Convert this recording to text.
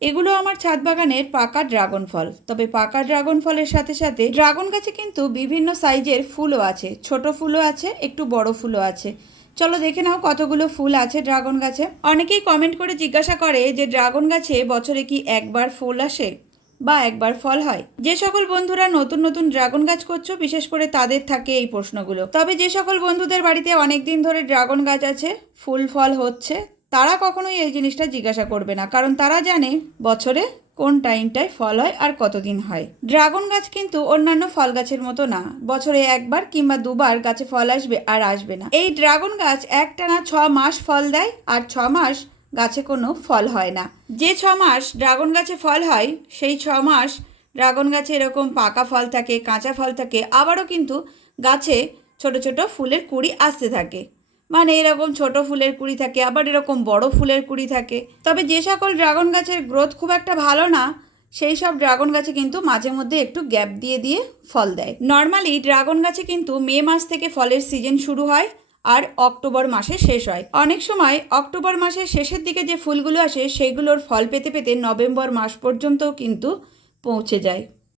এগুলো আমার ছাদ বাগানের পাকা ড্রাগন ফল। তবে পাকা ড্রাগন ফলের সাথে সাথে ড্রাগন গাছে কিন্তু বিভিন্ন সাইজের ফুলও আছে। ছোট ফুলও আছে, একটু বড় ফুলও আছে। চলো দেখে নাও কতগুলো ফুল আছে ড্রাগন গাছে। অনেকেই কমেন্ট করে জিজ্ঞাসা করে যে ড্রাগন গাছে বছরে কি একবার ফুল আসে বা একবার ফল হয়? যে সকল বন্ধুরা নতুন নতুন ড্রাগন গাছ করছ, বিশেষ করে তাদের থাকে এই প্রশ্নগুলো। তবে যে সকল বন্ধুদের বাড়িতে অনেক দিন ধরে ড্রাগন গাছ আছে, ফুল ফল হচ্ছে তারা কখনোই এই জিনিসটা জিজ্ঞাসা করবে না, কারণ তারা জানে বছরে কোন টাইমটায় ফল হয় আর কতদিন হয়। ড্রাগন গাছ কিন্তু অন্যান্য ফল গাছের মতো না, বছরে একবার কিংবা দুবার গাছে ফল আসবে আর আসবে না। এই ড্রাগন গাছ একটানা ছ মাস ফল দেয় আর ছ মাস গাছে কোনো ফল হয় না। যে ছ মাস ড্রাগন গাছে ফল হয়, সেই ছ মাস ড্রাগন গাছে এরকম পাকা ফল থাকে, কাঁচা ফল থাকে, আবারও কিন্তু গাছে ছোট ছোট ফুলের কুড়ি আসতে থাকে। মানে এরকম ছোট ফুলের কুড়ি থাকে, আবার এরকম বড় ফুলের কুড়ি থাকে। তবে যে সকল ড্রাগন গাছের গ্রোথ খুব একটা ভালো না, সেই সব ড্রাগন গাছে কিন্তু মাঝে মধ্যে একটু গ্যাপ দিয়ে দিয়ে ফল দেয়। নর্মালি ড্রাগন গাছে কিন্তু মে মাস থেকে ফলের সিজন শুরু হয় আর অক্টোবর মাসে শেষ হয়। অনেক সময় অক্টোবর মাসের শেষের দিকে যে ফুলগুলো আসে, সেগুলোর ফল পেতে পেতে নভেম্বর মাস পর্যন্তও কিন্তু পৌঁছে যায়।